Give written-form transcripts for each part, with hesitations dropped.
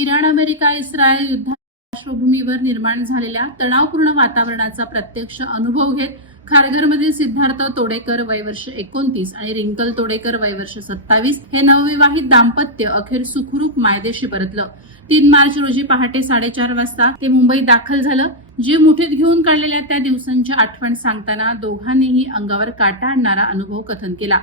Iran, America, Israel युद्धाच्या पार्श्वभूमीवर निर्माण झालेल्या तणावपूर्ण वातावरणाचा प्रत्यक्ष अनुभव घेत खारघरमधील सिद्धार्थ तोडेकर वय वर्ष 29 आणि रिंकल तोडेकर वय वर्ष 27 हे नवविवाहित दाम्पत्य अखेर सुखरूप मायदेशी परतलं. 3 मार्च रोजी पहाटे 4:30 वाजता ते मुंबईत दाखल झालं. जीव मुठीत घेऊन काढलेल्या त्या दिवसांची आठवण सांगताना दोघांनीही अंगावर काटा आणणारा अनुभव कथन केला.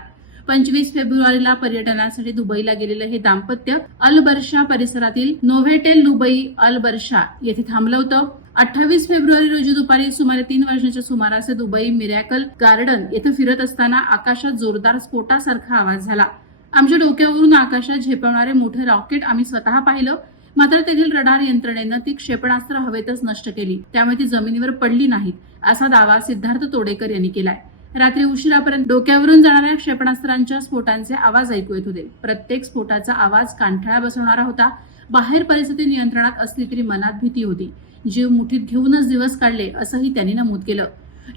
25 फेब्रुवारीला पर्यटनासाठी दुबईला गेलेलं हे दाम्पत्य अल बर्शा परिसरातील नोव्हेटेल दुबई अल बर्शा येथे थांबलं होतं. 28 फेब्रुवारी रोजी दुपारी सुमारे 3 वाजण्याच्या सुमारास दुबई मिरॅकल गार्डन येथे फिरत असताना आकाशात जोरदार स्फोटासारखा आवाज झाला. आमच्या डोक्यावरून आकाशात झेपवणारे मोठे रॉकेट आम्ही स्वतः पाहिलं. मात्र तेथील रडार यंत्रणेनं ती क्षेपणास्त्र हवेतच नष्ट केली, त्यामुळे ती जमिनीवर पडली नाहीत, असा दावा सिद्धार्थ तोडेकर यांनी केलाय. रात्री उशिरापर्यंत डोक्यावरून जाणाऱ्या क्षेपणास्त्रांच्या स्फोटांचे आवाज ऐकू येत होते. प्रत्येक स्फोटाचा आवाज कानठळा बसवणारा होता. बाहेर परिस्थिती नियंत्रणात असली तरी मनात भीती होती. जीव मुठीत घेऊनच दिवस काढले, असंही त्यांनी नमूद केलं.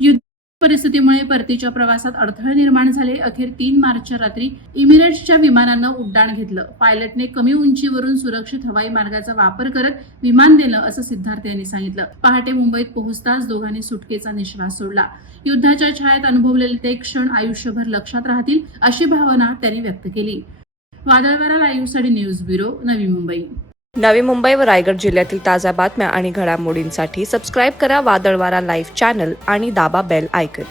युद्ध परिस्थितीमुळे परतीच्या प्रवासात अडथळे निर्माण झाले. अखेर 3 मार्चच्या रात्री इमिरेट्सच्या विमानानं उड्डाण घेतलं. पायलटने कमी उंचीवरून सुरक्षित हवाई मार्गाचा वापर करत विमान दिलं, असं सिद्धार्थ यांनी सांगितलं. पहाटे मुंबईत पोहोचताच दोघांनी सुटकेचा निश्वास सोडला. युद्धाच्या छायेत अनुभवलेले ते क्षण आयुष्यभर लक्षात राहतील, अशी भावना त्यांनी व्यक्त केली. वादळवारा लाईव्हसाठी न्यूज ब्युरो, नवी मुंबई. नवी मुंबई व रायगड जिल्ह्यातील ताज्या बातम्या आणि घडामोडींसाठी सबस्क्राईब करा वादळवारा लाईव्ह चॅनल आणि दाबा बेल आयकॉन.